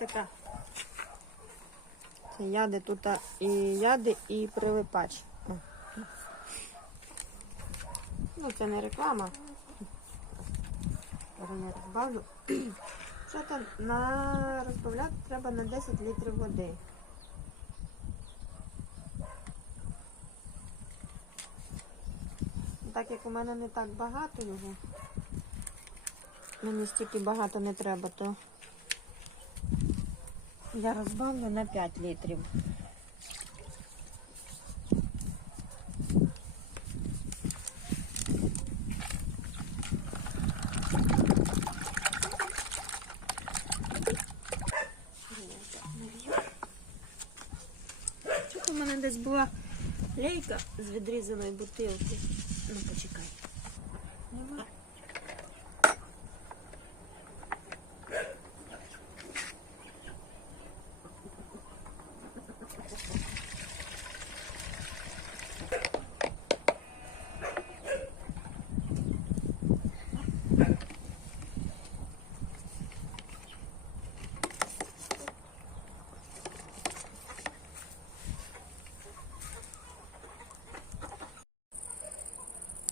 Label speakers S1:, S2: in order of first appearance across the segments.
S1: така. Це яди тут і яди, і прилипач. Ну, це не реклама. Я розбавлю. Що там на розбавляти треба на 10 літрів води. Так як у мене не так багато його, мені стільки багато не треба, то я розбавлю на 5 літрів. У мене десь була лейка з відрізаної бутилки. Ну, почекай.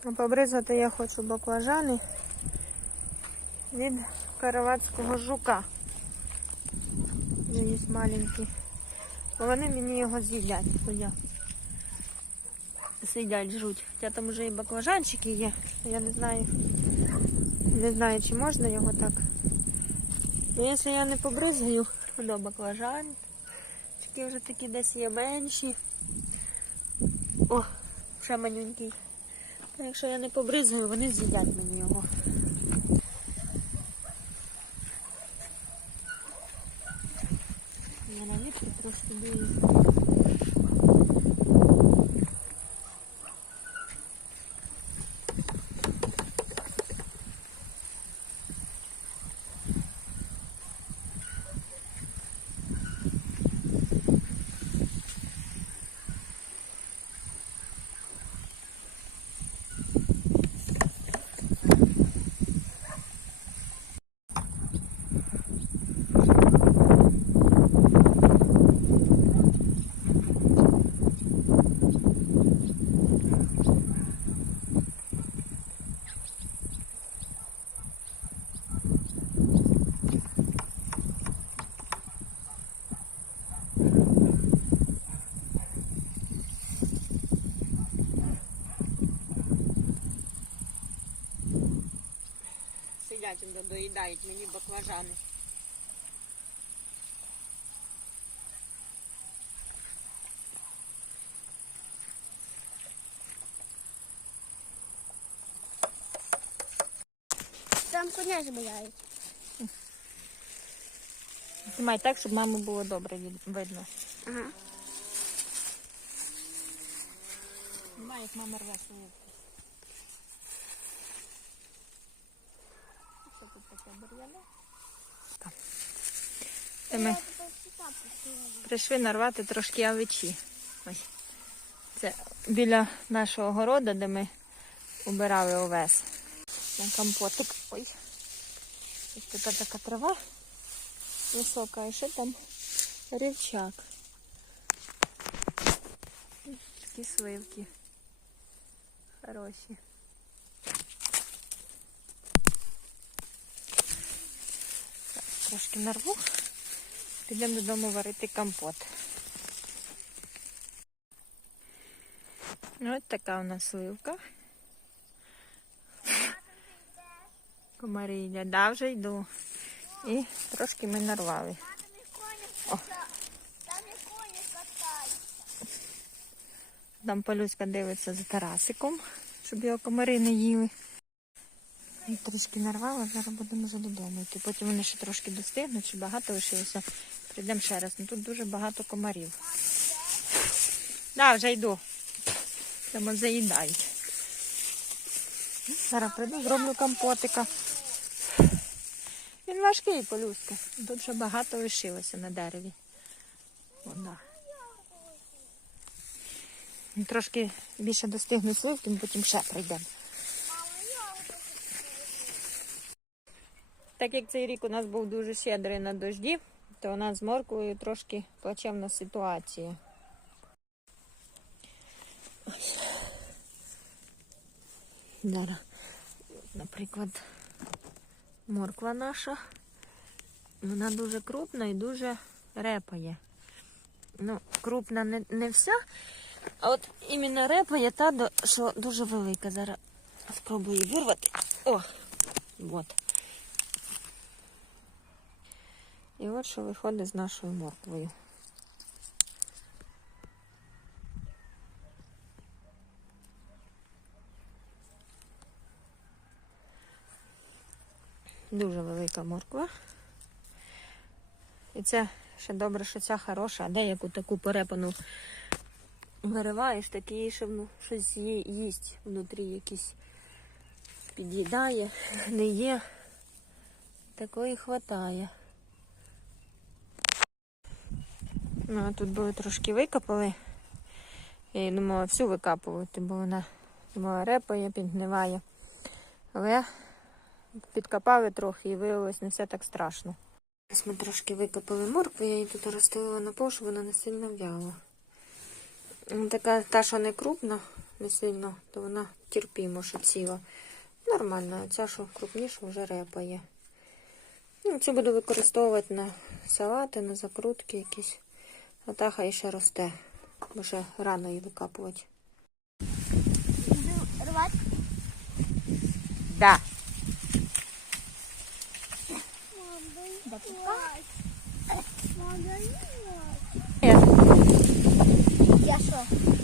S1: Побризати я хочу баклажани від караватського жука. Він маленький. Вони мені його з'їдять. Судя. Сидять, жруть. Хоча там вже і баклажанчики є. Я не знаю. Не знаю, чи можна його так. І якщо я не побризгаю, до баклажан. вже такі десь є менші. О, ще манюнький. Якщо я не побризгаю, вони з'їдять мені його. Я на нитки трошки даю. Вони доїдають мені баклажани.
S2: Там коня забирають.
S1: Знімай так, щоб мамі було добре від- видно.
S2: Ага.
S1: Знімай, як мама рве свою. Що тут таке ми прийшли нарвати трошки авичі. Ось. Це біля нашого городу, де ми убирали овес. На компотик. Ой. Ось тут така трава висока, і ще там рівчак. Такі сливки. Хороші. Трошки нарву. Підемо додому варити компот. Ось така у нас сливка. Комарі їдять. Да, вже йду. І трошки ми нарвали. О.
S2: Там
S1: Полюська дивиться за Тарасиком, щоб його комари не їли. Трішки нарвала, зараз будемо вже додому йти. Потім вони ще трошки достигнуть, чи багато лишилося. Прийдемо ще раз. Ну тут дуже багато комарів. Да, вже йду. От заїдають. Зараз прийду, зроблю компотика. Він важкий, Полюська. Тут вже багато лишилося на дереві. Вона. Трошки більше достигнуть сливки, потім ще прийдемо. Так як цей рік у нас був дуже щедрий на дожді, то у нас з морквою трошки плачевна ситуація. Ось. Зараз, наприклад, морква наша. Вона дуже крупна і дуже репає. Ну, крупна не, не вся, а от іменно репає та, що дуже велика. Зараз спробую вирвати. О! От. І от що виходить з нашою морквою. Дуже велика морква. І це ще добре, що ця хороша, а деяку таку перепану вириваєш, так ще ну, щось їсть внутрі якісь під'їдає, не є. Такої хватає. Ну, тут були трошки викопали. Я її думала всю викапувати, бо вона думала репає, підгниває. Але підкопали трохи і виявилось не все так страшно. Ось ми трошки викопали моркву, я її тут розстелила на пол, щоб вона не сильно в'яла. Ну, Така та, що не крупна, не сильно, то вона терпімо, що ціла. Нормально, а ця, що крупніша, вже репає. Ну, Цю буду використовувати на салати, на закрутки якісь. А та хай ще росте, бо ще рано її викапувати.
S2: Буду рвати.
S1: Да.
S2: Да пускай. Я що?